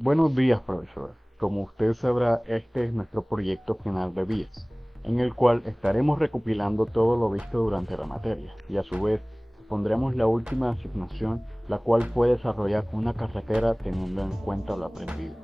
Buenos días, profesor. Como usted sabrá, este es nuestro proyecto final de vías, en el cual estaremos recopilando todo lo visto durante la materia y a su vez pondremos la última asignación, la cual fue desarrollar una carretera teniendo en cuenta lo aprendido.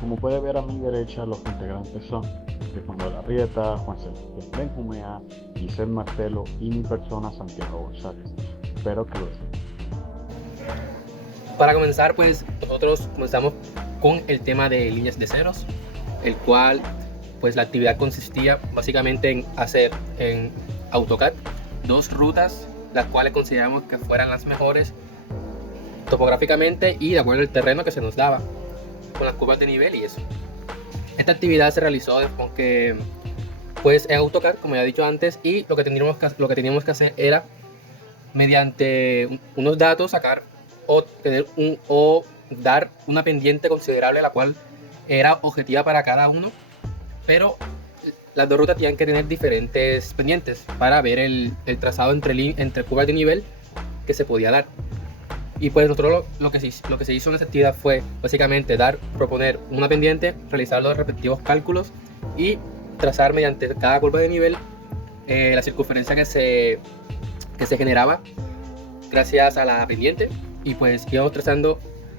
Como puede ver a mi derecha, los integrantes son Fernando Larrieta, Juan Sebastián Benjumea, Giselle Marcelo y mi persona Santiago González. Espero que lo disfruten. Para comenzar, pues nosotros comenzamos con el tema de líneas de ceros, el cual pues la actividad consistía básicamente en hacer en AutoCAD dos rutas, las cuales consideramos que fueran las mejores topográficamente y de acuerdo al terreno que se nos daba, con las curvas de nivel y eso. Esta actividad se realizó aunque pues en AutoCAD, como ya he dicho antes, y lo que teníamos que hacer era mediante unos datos sacar o dar una pendiente considerable, la cual era objetiva para cada uno, pero las dos rutas tenían que tener diferentes pendientes para ver el trazado entre curvas de nivel que se podía dar. Y pues nosotros lo que se hizo en esa actividad fue básicamente proponer una pendiente, realizar los respectivos cálculos y trazar mediante cada curva de nivel la circunferencia que se generaba gracias a la pendiente, y pues íbamos trazando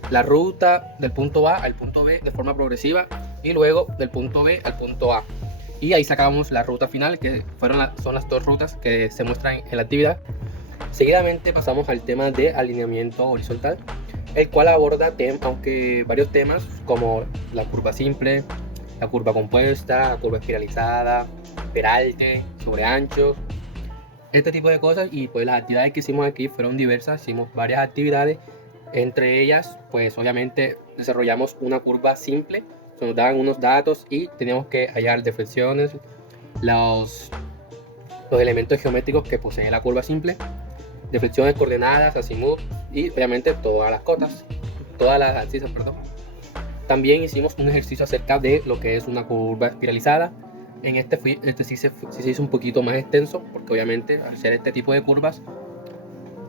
la ruta del punto A al punto B de forma progresiva y luego del punto B al punto A, y ahí sacábamos la ruta final, que son las dos rutas que se muestran en la actividad. Seguidamente pasamos al tema de alineamiento horizontal, el cual aborda aunque varios temas como la curva simple, la curva compuesta, la curva espiralizada, peralte, sobreancho, este tipo de cosas. Y pues las actividades que hicimos aquí fueron diversas, hicimos varias actividades. Entre ellas, pues obviamente desarrollamos una curva simple, se nos daban unos datos y teníamos que hallar deflexiones, los, los elementos geométricos que posee la curva simple, deflexiones, coordenadas, azimut y obviamente todas las abscisas, perdón. También hicimos un ejercicio acerca de lo que es una curva espiralizada. En este sí se hizo un poquito más extenso, porque obviamente al hacer este tipo de curvas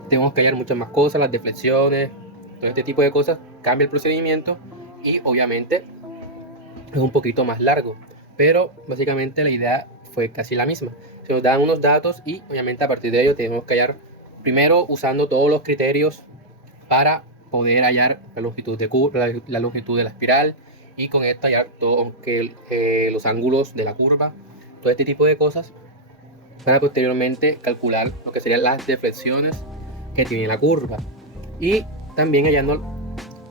tenemos que hallar muchas más cosas, las deflexiones, todo este tipo de cosas, cambia el procedimiento y obviamente es un poquito más largo, pero básicamente la idea fue casi la misma. Se nos dan unos datos y obviamente a partir de ello tenemos que hallar, primero usando todos los criterios para poder hallar la longitud la longitud de la espiral, y con esto hallar todo, los ángulos de la curva, todo este tipo de cosas, para posteriormente calcular lo que serían las deflexiones que tiene la curva, y también hallando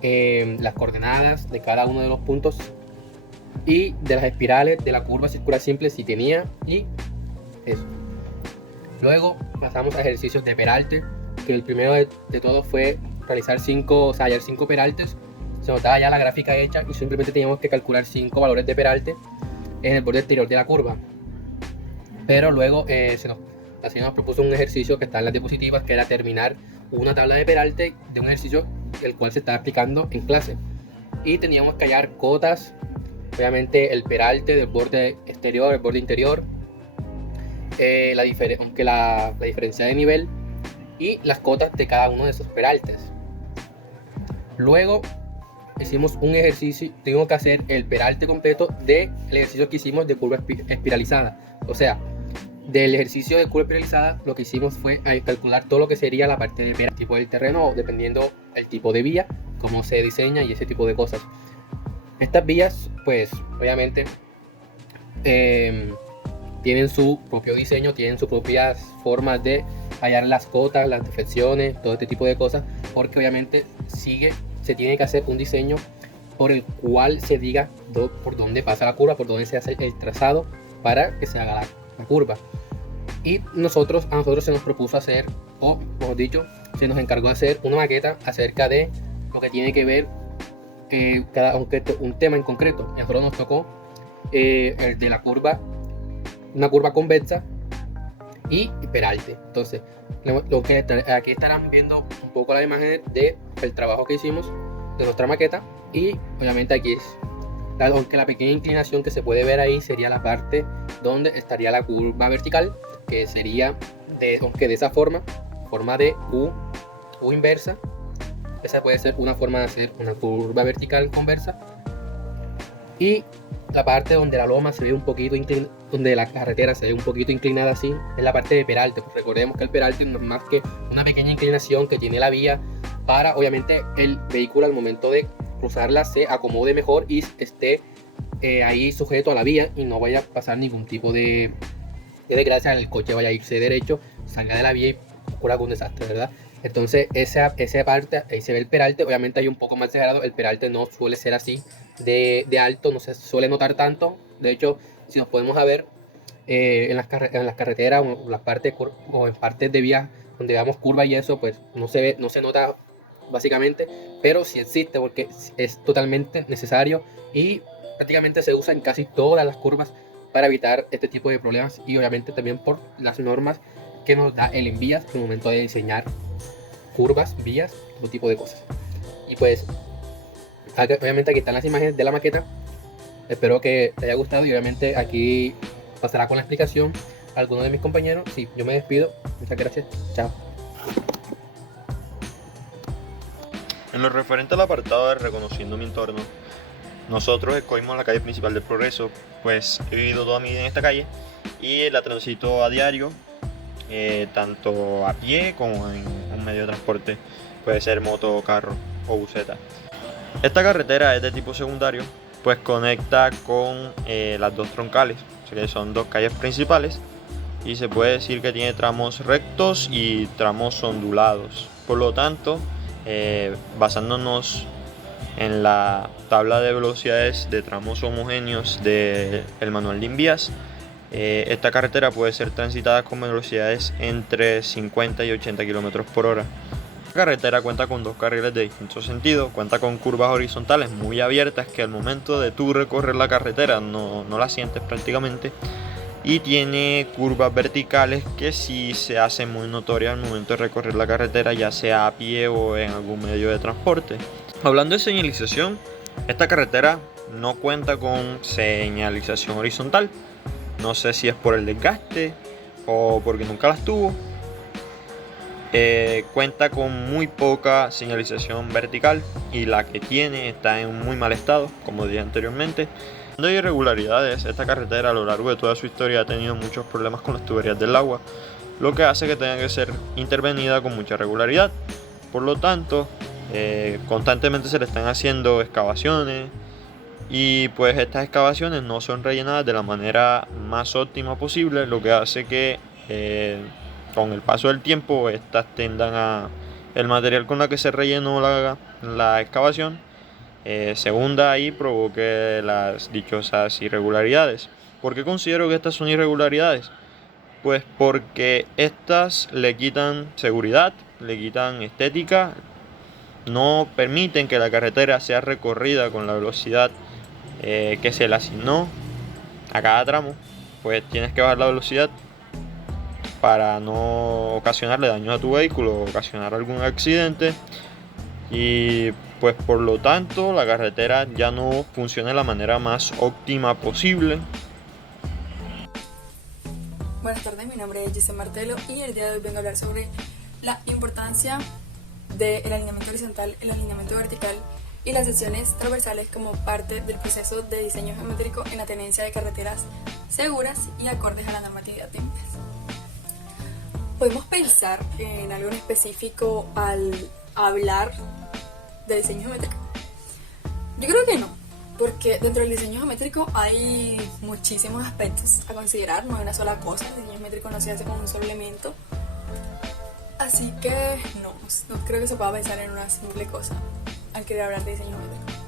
las coordenadas de cada uno de los puntos y de las espirales de la curva circular simple si tenía, y eso. Luego pasamos a ejercicios de peralte, que el primero de todos fue realizar hallar 5 peraltes. Se nos daba ya la gráfica hecha y simplemente teníamos que calcular 5 valores de peralte en el borde exterior de la curva. Pero luego así nos propuso un ejercicio que está en las diapositivas, que era terminar una tabla de peralte de un ejercicio el cual se estaba aplicando en clase. Y teníamos que hallar cotas, obviamente el peralte del borde exterior, el borde interior, la diferencia de nivel y las cotas de cada uno de esos peraltes. Luego hicimos un ejercicio, tuvimos que hacer el peralte completo del ejercicio que hicimos de curva espiralizada. O sea, del ejercicio de curva espiralizada lo que hicimos fue calcular todo lo que sería la parte de peralte, tipo del terreno, dependiendo el tipo de vía, cómo se diseña y ese tipo de cosas. Estas vías, pues obviamente tienen su propio diseño, tienen sus propias formas de hallar las cotas, las deflexiones, todo este tipo de cosas, porque obviamente se tiene que hacer un diseño por el cual se diga por dónde pasa la curva, por dónde se hace el trazado para que se haga la curva. Y a nosotros se nos propuso hacer, o mejor dicho, se nos encargó hacer una maqueta acerca de lo que tiene que ver un tema en concreto. A nosotros nos tocó el de la curva, una curva convexa y peralte. Entonces, aquí estarán viendo un poco las imágenes del trabajo que hicimos de nuestra maqueta, y obviamente aquí aunque la pequeña inclinación que se puede ver ahí sería la parte donde estaría la curva vertical, que sería aunque de esa forma de U inversa, Esa puede ser una forma de hacer una curva vertical conversa. Y la parte donde la loma se ve un poquito donde la carretera se ve un poquito inclinada así, es la parte de peralte. Pues recordemos que el peralte no es más que una pequeña inclinación que tiene la vía para, obviamente, el vehículo al momento de cruzarla se acomode mejor y esté ahí sujeto a la vía y no vaya a pasar ningún tipo de desgracia, el coche vaya a irse derecho, salga de la vía y ocurra algún desastre, ¿verdad? Entonces esa parte, ahí se ve el peralte, obviamente hay un poco más de grado, el peralte no suele ser así de alto, no se suele notar tanto. De hecho, si nos podemos ver en las carreteras o en partes de vías donde veamos curvas y eso, pues no se nota básicamente, pero sí existe porque es totalmente necesario y prácticamente se usa en casi todas las curvas para evitar este tipo de problemas y obviamente también por las normas que nos da el Envías en el momento de diseñar curvas, vías, todo tipo de cosas. Y pues obviamente aquí están las imágenes de la maqueta. Espero que te haya gustado y obviamente aquí pasará con la explicación a alguno de mis compañeros. Sí, yo me despido. Muchas gracias. Chao. En lo referente al apartado de Reconociendo mi entorno, nosotros escogimos la calle principal del Progreso, pues he vivido toda mi vida en esta calle y la transito a diario, tanto a pie como en un medio de transporte, puede ser moto, carro o buseta. Esta carretera es de tipo secundario, pues conecta con las dos troncales, o sea que son dos calles principales y se puede decir que tiene tramos rectos y tramos ondulados. Por lo tanto, basándonos en la tabla de velocidades de tramos homogéneos del manual de Envías, esta carretera puede ser transitada con velocidades entre 50 y 80 km por hora. La carretera cuenta con dos carriles de distinto sentido, cuenta con curvas horizontales muy abiertas que al momento de tú recorrer la carretera no la sientes prácticamente, y tiene curvas verticales que sí se hacen muy notorias al momento de recorrer la carretera, ya sea a pie o en algún medio de transporte. Hablando de señalización, esta carretera no cuenta con señalización horizontal. No sé si es por el desgaste o porque nunca las tuvo. Cuenta con muy poca señalización vertical y la que tiene está en muy mal estado, como dije anteriormente. Cuando hay irregularidades, esta carretera a lo largo de toda su historia ha tenido muchos problemas con las tuberías del agua, lo que hace que tenga que ser intervenida con mucha regularidad. Por lo tanto, constantemente se le están haciendo excavaciones y pues estas excavaciones no son rellenadas de la manera más óptima posible, lo que hace que con el paso del tiempo estas el material con la que se rellenó la excavación se hunda y provoque las dichosas irregularidades. ¿Por qué considero que estas son irregularidades? Pues porque estas le quitan seguridad, le quitan estética, no permiten que la carretera sea recorrida con la velocidad que se le asignó a cada tramo. Pues tienes que bajar la velocidad para no ocasionarle daños a tu vehículo o ocasionar algún accidente, y pues por lo tanto la carretera ya no funciona de la manera más óptima posible. Buenas tardes, mi nombre es Giselle Martelo y el día de hoy vengo a hablar sobre la importancia del alineamiento horizontal, el alineamiento vertical y las secciones transversales como parte del proceso de diseño geométrico en la tenencia de carreteras seguras y acordes a la normatividad de Envías. ¿Podemos pensar en algo en específico al hablar de diseño geométrico? Yo creo que no, porque dentro del diseño geométrico hay muchísimos aspectos a considerar, no hay una sola cosa, el diseño geométrico no se hace con un solo elemento, así que no creo que se pueda pensar en una simple cosa al querer hablar de diseño geométrico.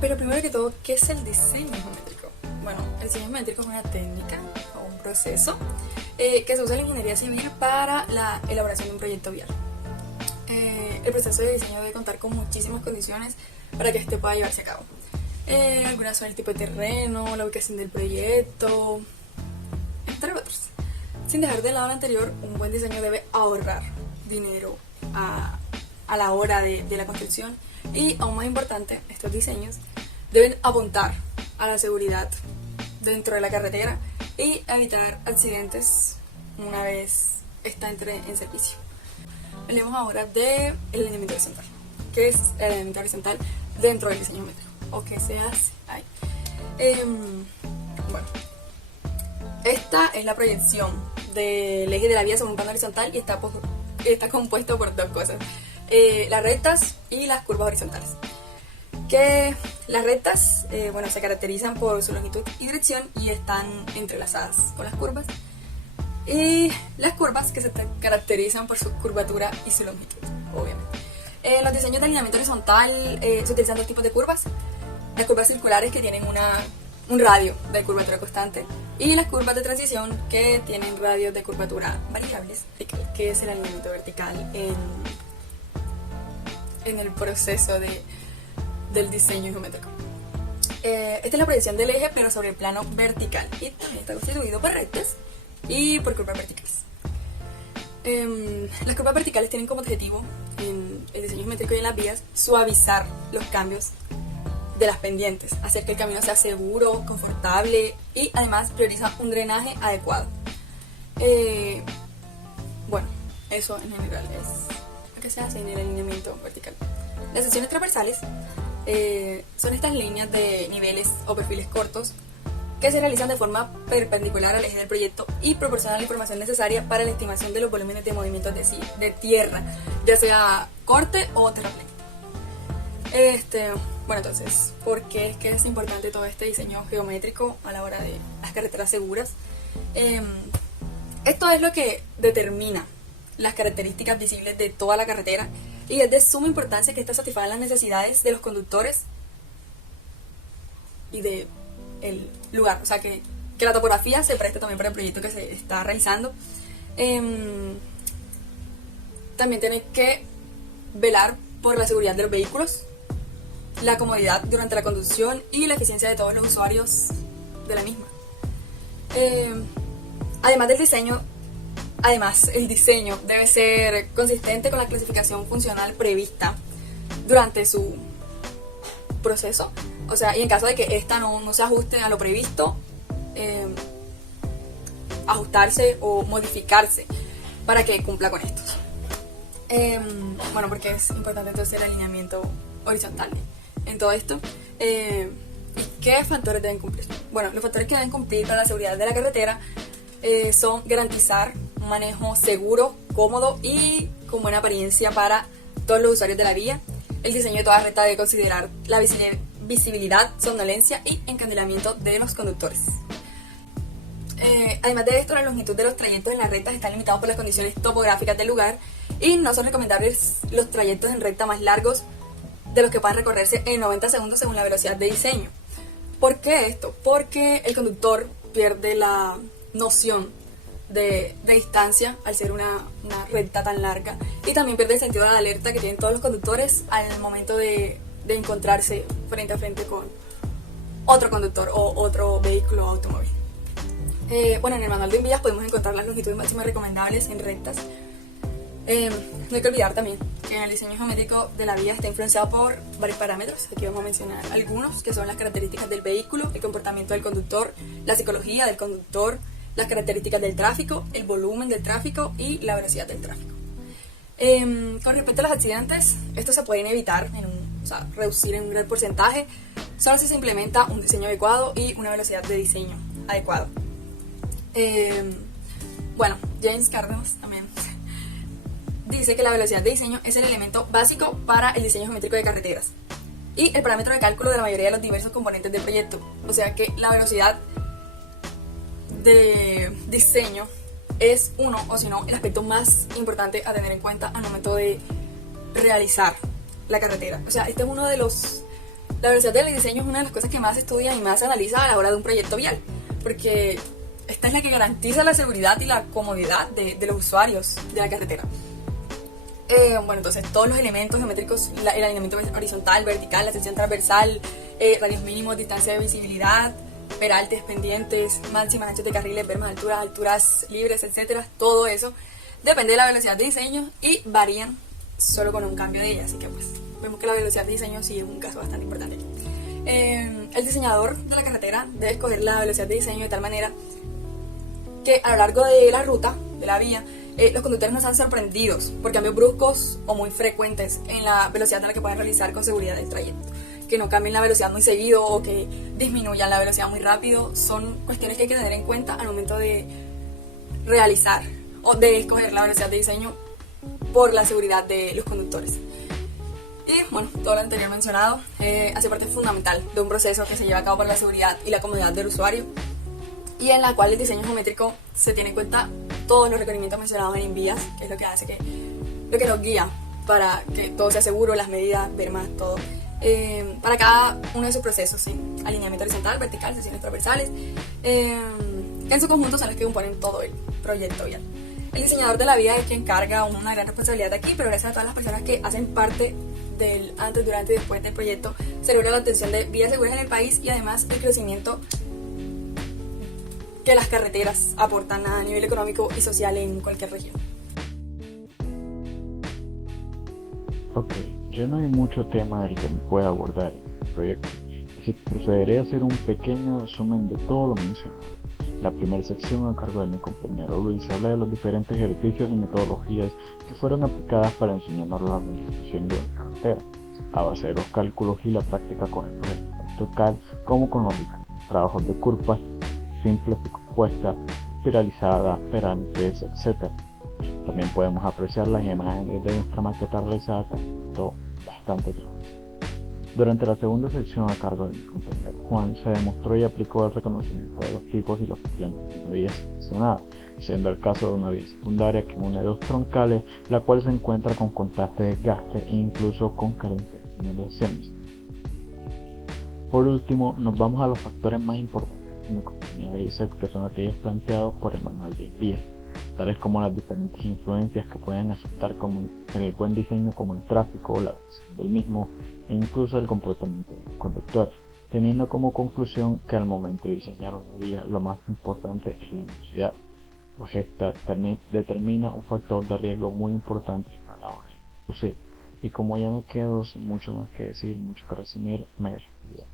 Pero primero que todo, ¿qué es el diseño geométrico? Bueno, el diseño geométrico es una técnica o un proceso que se usa en la ingeniería civil para la elaboración de un proyecto vial. El proceso de diseño debe contar con muchísimas condiciones para que este pueda llevarse a cabo. Algunas son el tipo de terreno, la ubicación del proyecto, entre otros. Sin dejar de lado lo anterior, un buen diseño debe ahorrar dinero a la hora de la construcción, y aún más importante, estos diseños deben apuntar a la seguridad dentro de la carretera y evitar accidentes una vez esta entre en servicio. Hablemos ahora del alineamiento horizontal. qué es el alineamiento horizontal dentro del diseño geométrico o qué se hace ahí. Bueno, esta es la proyección del eje de la vía sobre un plano horizontal y está compuesto por dos cosas, las rectas y las curvas horizontales. Que las rectas bueno, se caracterizan por su longitud y dirección y están entrelazadas con las curvas, y las curvas que se caracterizan por su curvatura y su longitud, obviamente. En los diseños de alineamiento horizontal se utilizan dos tipos de curvas: las curvas circulares, que tienen un radio de curvatura constante, y las curvas de transición, que tienen radios de curvatura variables, que es el alineamiento vertical en el proceso del diseño geométrico. Esta es la proyección del eje, pero sobre el plano vertical, y también está constituido por rectas y por curvas verticales. Las curvas verticales tienen como objetivo, en el diseño geométrico y en las vías, suavizar los cambios de las pendientes, hacer que el camino sea seguro, confortable, y además prioriza un drenaje adecuado. Bueno, eso en general es lo que se hace en el alineamiento vertical. Las secciones transversales son estas líneas de niveles o perfiles cortos que se realizan de forma perpendicular al eje del proyecto y proporcionan la información necesaria para la estimación de los volúmenes de movimientos de tierra, ya sea corte o terraplén. Bueno, entonces, ¿por qué es que es importante todo este diseño geométrico a la hora de las carreteras seguras? Esto es lo que determina las características visibles de toda la carretera, y es de suma importancia que estas satisfagan las necesidades de los conductores y de el lugar, o sea que la topografía se preste también para el proyecto que se está realizando. También tiene que velar por la seguridad de los vehículos, la comodidad durante la conducción y la eficiencia de todos los usuarios de la misma. Además, el diseño debe ser consistente con la clasificación funcional prevista durante su proceso. O sea, y en caso de que esta no se ajuste a lo previsto, ajustarse o modificarse para que cumpla con estos. Bueno, porque es importante entonces el alineamiento horizontal en todo esto. ¿Y qué factores deben cumplir? Bueno, los factores que deben cumplir para la seguridad de la carretera son garantizar un manejo seguro, cómodo y con buena apariencia para todos los usuarios de la vía. El diseño de toda recta debe considerar la visibilidad, somnolencia y encandilamiento de los conductores. Además de esto, la longitud de los trayectos en las rectas está limitado por las condiciones topográficas del lugar, y no son recomendables los trayectos en recta más largos de los que puedan recorrerse en 90 segundos según la velocidad de diseño. ¿Por qué esto? Porque el conductor pierde la noción de distancia al ser una recta tan larga, y también pierde el sentido de la alerta que tienen todos los conductores al momento de encontrarse frente a frente con otro conductor o otro vehículo o automóvil. Bueno, en el manual de vías podemos encontrar las longitudes máximas recomendables en rectas. No hay que olvidar también que en el diseño geométrico de la vía está influenciado por varios parámetros. Aquí vamos a mencionar algunos, que son las características del vehículo, el comportamiento del conductor, la psicología del conductor, las características del tráfico, el volumen del tráfico y la velocidad del tráfico. Con respecto a los accidentes, estos se pueden evitar, reducir en un gran porcentaje, solo si se implementa un diseño adecuado y una velocidad de diseño adecuado. Bueno, James Cárdenas también dice que la velocidad de diseño es el elemento básico para el diseño geométrico de carreteras y el parámetro de cálculo de la mayoría de los diversos componentes del proyecto. O sea que la velocidad de diseño es uno, o si no, el aspecto más importante a tener en cuenta al momento de realizar la carretera. O sea, este es uno de los... La velocidad del diseño es una de las cosas que más se estudia y más se analiza a la hora de un proyecto vial, porque esta es la que garantiza la seguridad y la comodidad de los usuarios de la carretera. Bueno, entonces todos los elementos geométricos, el alineamiento horizontal, vertical, la sección transversal, radios mínimos, distancia de visibilidad, peraltes, pendientes, máximas, anchos de carriles, ver más alturas, alturas libres, etcétera, todo eso depende de la velocidad de diseño y varían solo con un cambio de ella. Así que pues vemos que la velocidad de diseño sí es un caso bastante importante. El diseñador de la carretera debe escoger la velocidad de diseño de tal manera que a lo largo de la ruta, de la vía, los conductores no sean sorprendidos por cambios bruscos o muy frecuentes en la velocidad a la que pueden realizar con seguridad el trayecto. Que no cambien la velocidad muy seguido o que disminuyan la velocidad muy rápido son cuestiones que hay que tener en cuenta al momento de realizar o de escoger la velocidad de diseño por la seguridad de los conductores. Y bueno, todo lo anterior mencionado hace parte fundamental de un proceso que se lleva a cabo por la seguridad y la comodidad del usuario, y en la cual el diseño geométrico se tiene en cuenta todos los requerimientos mencionados en vías, que es lo que hace lo que nos guía para que todo sea seguro, las medidas, ver más, todo. Para cada uno de sus procesos, ¿sí? Alineamiento horizontal, vertical, secciones transversales, que en su conjunto son los que componen todo el proyecto vial. El diseñador de la vía es quien carga una gran responsabilidad aquí, pero gracias a todas las personas que hacen parte del antes, durante y después del proyecto, se logra la obtención de vías seguras en el país y además el crecimiento que las carreteras aportan a nivel económico y social en cualquier región. Ok, ya no hay mucho tema del que me pueda abordar el proyecto, así que procederé a hacer un pequeño resumen de todo lo mencionado. La primera sección, a cargo de mi compañero Luis, habla de los diferentes ejercicios y metodologías que fueron aplicadas para enseñarnos la administración de una carretera, a base de los cálculos y la práctica con el proyecto AutoCAD, como con los trabajos de curvas simples y compuestas, espiralizadas, perantes, etc. También podemos apreciar las imágenes de nuestra maqueta realizada, todo bastante claro. Durante la segunda sección, a cargo de mi compañero Juan, se demostró y aplicó el reconocimiento de los tipos y los planos de una vía seleccionada, siendo el caso de una vía secundaria que une dos troncales, la cual se encuentra con contraste, desgaste e incluso con carencia de señalizaciones. Por último, nos vamos a los factores más importantes de mi compañía dice, que son aquellos planteados por el manual de vías, tales como las diferentes influencias que pueden afectar en el buen diseño, como el tráfico, la visión del mismo e incluso el comportamiento del conductor, teniendo como conclusión que al momento de diseñar una vía lo más importante es la velocidad, pues esta determina un factor de riesgo muy importante a la hora de conducir. Y como ya no quedo sin mucho más que decir, mucho que resumir, me despido.